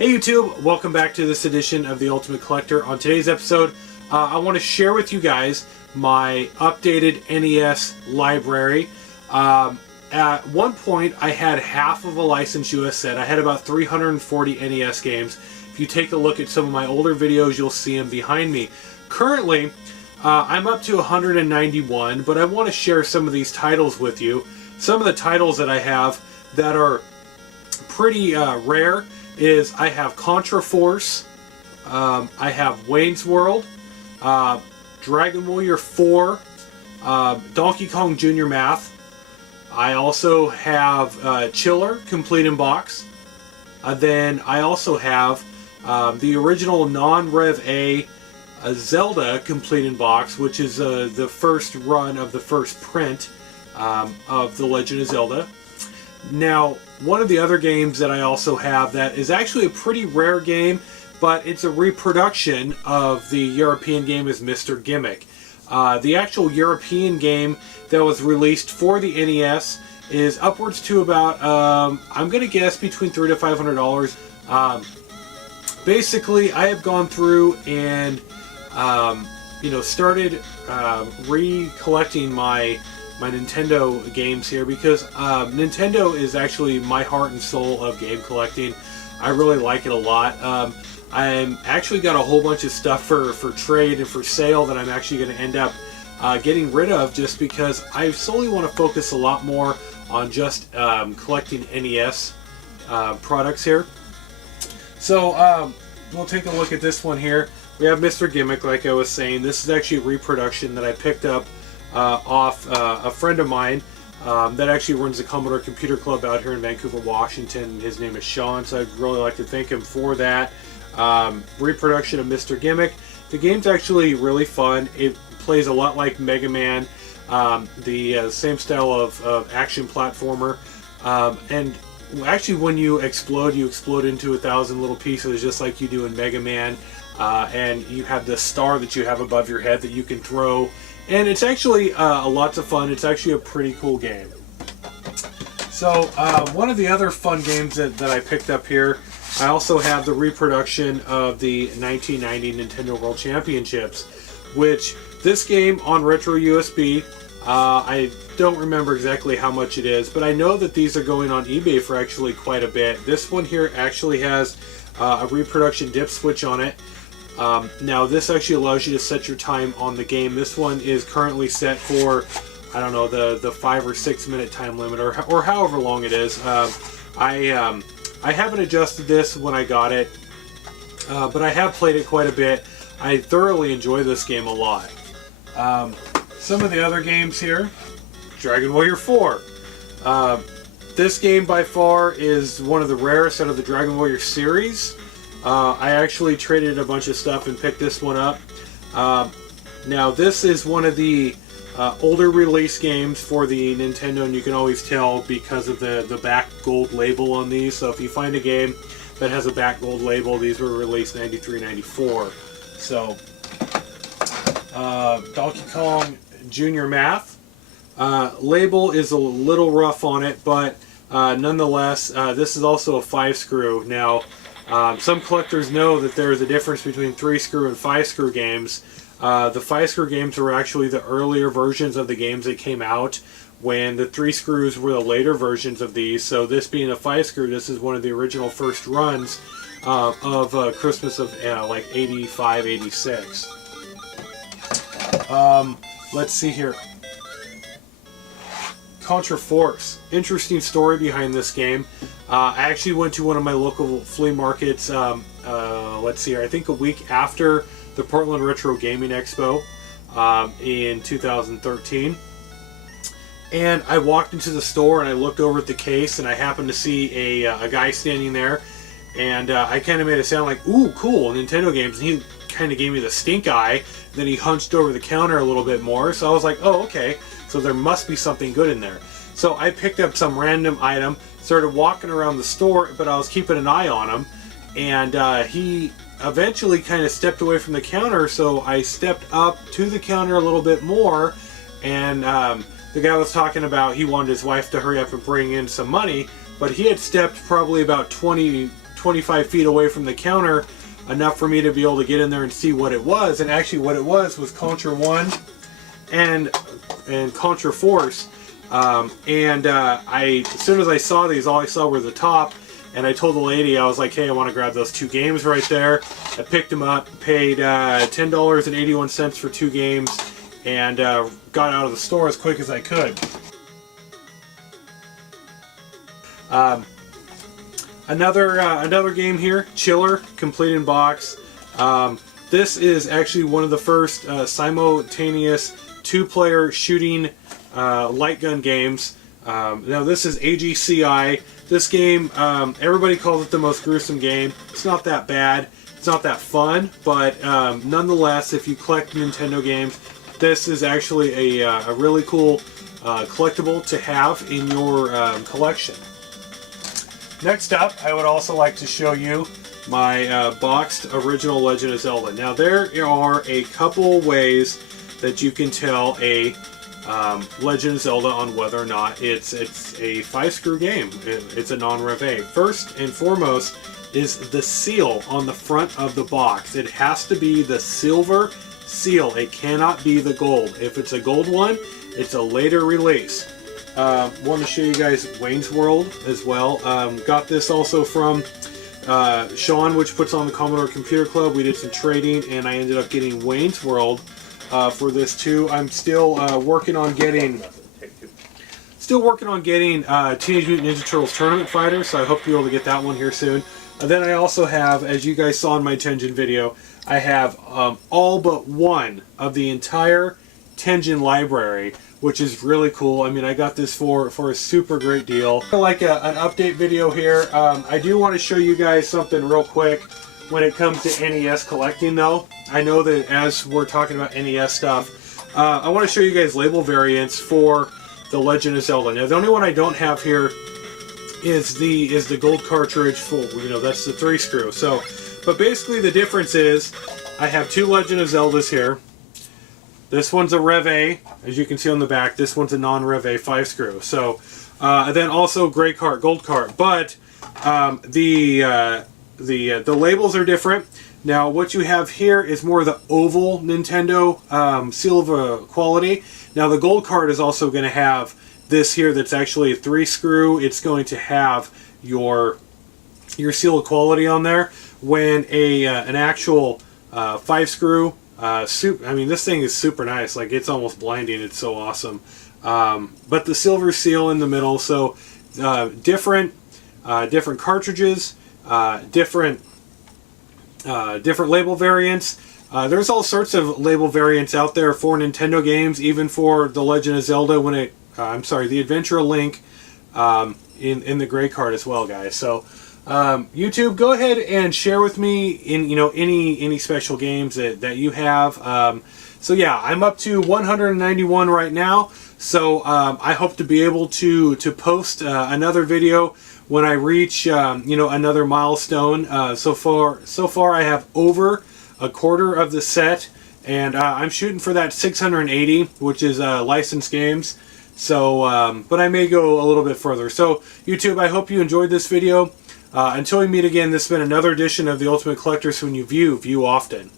Hey YouTube, welcome back to this edition of The Ultimate Collector. On today's episode, I want to share with you guys my updated NES library. At one point, I had half of a licensed US set. I had about 340 NES games. If you take a look at some of my older videos, you'll see them behind me. Currently, I'm up to 191, but I want to share some of these titles with you. Some of the titles that I have that are pretty rare is I have Contra Force, I have Wayne's World, Dragon Warrior 4, Donkey Kong Jr. Math. I also have Chiller Complete in Box. Then I also have the original non-Rev A Zelda Complete in Box, which is the first run of the first print of The Legend of Zelda. Now, one of the other games that I also have that is actually a pretty rare game, but it's a reproduction of the European game, is Mr. Gimmick. The actual European game that was released for the NES is upwards to about, I'm going to guess, between $300 to $500. Basically, I have gone through and, started recollecting my Nintendo games here, because Nintendo is actually my heart and soul of game collecting. I really like it a lot. I'm actually got a whole bunch of stuff for trade and for sale that I'm actually going to end up getting rid of, just because I solely want to focus a lot more on just collecting NES products here. So we'll take a look at this one here. We have Mr. Gimmick, like I was saying. This is actually a reproduction that I picked up off a friend of mine that actually runs the Commodore Computer Club out here in Vancouver, Washington. His name is Sean, so I'd really like to thank him for that reproduction of Mr. Gimmick. The game's actually really fun. It plays a lot like Mega Man, the same style of action platformer, and actually when you explode into 1,000 little pieces, just like you do in Mega Man, and you have this star that you have above your head that you can throw. And it's actually lots of fun. It's actually a pretty cool game. So one of the other fun games that I picked up here, I also have the reproduction of the 1990 Nintendo World Championships, which this game on Retro USB, I don't remember exactly how much it is, but I know that these are going on eBay for actually quite a bit. This one here actually has a reproduction dip switch on it. Now this actually allows you to set your time on the game. This one is currently set for, I don't know, the 5 or 6 minute time limit, or however long it is. I haven't adjusted this when I got it, but I have played it quite a bit. I thoroughly enjoy this game a lot. Some of the other games here, Dragon Warrior 4. This game by far is one of the rarest out of the Dragon Warrior series. I actually traded a bunch of stuff and picked this one up. Now this is one of the older release games for the Nintendo, and you can always tell because of the back gold label on these. So if you find a game that has a back gold label, these were released 93, 94. So Donkey Kong Jr. Math. Label is a little rough on it, but nonetheless, this is also a 5-screw. Now, some collectors know that there is a difference between 3-screw and 5-screw games. The 5-screw games were actually the earlier versions of the games that came out, when the 3-screws were the later versions of these. So this being a 5-screw, this is one of the original first runs of Christmas of like 85, 86. Let's see here. Contra Force. Interesting story behind this game. I actually went to one of my local flea markets, let's see here, I think a week after the Portland Retro Gaming Expo in 2013. And I walked into the store and I looked over at the case, and I happened to see a guy standing there, and I kind of made it sound like, ooh, cool, Nintendo games, and he kind of gave me the stink eye. Then he hunched over the counter a little bit more, so I was like, oh, okay, so there must be something good in there. So I picked up some random item, started walking around the store, but I was keeping an eye on him, and he eventually kind of stepped away from the counter, so I stepped up to the counter a little bit more, and the guy was talking about he wanted his wife to hurry up and bring in some money, but he had stepped probably about 20 25 feet away from the counter, enough for me to be able to get in there and see what it was. And actually what it was Contra 1 and Contra Force. As soon as I saw these, all I saw were the top, and I told the lady, I was like, hey, I want to grab those 2 games right there. I picked them up, paid $10.81 for 2 games, and got out of the store as quick as I could. Another game here, Chiller, complete in box. This is actually one of the first simultaneous 2-player shooting light gun games. Now this is AGCI. This game, everybody calls it the most gruesome game. It's not that bad. It's not that fun, but nonetheless, if you collect Nintendo games, this is actually a really cool collectible to have in your collection. Next up, I would also like to show you my boxed original Legend of Zelda. Now there are a couple ways that you can tell a Legend of Zelda on whether or not it's a 5-screw game. It's a non-rev. First and foremost is the seal on the front of the box. It has to be the silver seal. It cannot be the gold. If it's a gold one, it's a later release. Want to show you guys Wayne's World as well. Got this also from Sean, which puts on the Commodore Computer Club. We did some trading, and I ended up getting Wayne's World for this too. I'm still working on getting Teenage Mutant Ninja Turtles Tournament Fighter, so I hope to be able to get that one here soon. And then I also have, as you guys saw in my Tengen video, I have all but one of the entire Tengen library, which is really cool. I mean, I got this for a super great deal. Like an update video here. I do want to show you guys something real quick when it comes to NES collecting though. I know that as we're talking about NES stuff, I want to show you guys label variants for the Legend of Zelda. Now the only one I don't have here is the gold cartridge full. You know, that's the 3-screw. So, but basically the difference is I have 2 Legend of Zeldas here. This one's a Rev A, as you can see on the back. This one's a non-Rev A 5-screw. So, and then also gray cart, gold cart. But the labels are different. Now, what you have here is more of the oval Nintendo silver quality. Now, the gold cart is also going to have this here that's actually a 3-screw. It's going to have your seal of quality on there. When an actual 5-screw, I mean, this thing is super nice. Like, it's almost blinding. It's so awesome. But the silver seal in the middle. So different cartridges, different label variants. There's all sorts of label variants out there for Nintendo games, even for the Legend of Zelda. When it, the Adventure Link in the gray card as well, guys. So. YouTube, go ahead and share with me any special games that you have. So yeah, I'm up to 191 right now. So I hope to be able to post another video when I reach another milestone. So far I have over a quarter of the set, and I'm shooting for that 680, which is licensed games. So, but I may go a little bit further. So YouTube, I hope you enjoyed this video. Until we meet again, this has been another edition of The Ultimate Collector. So when you view often.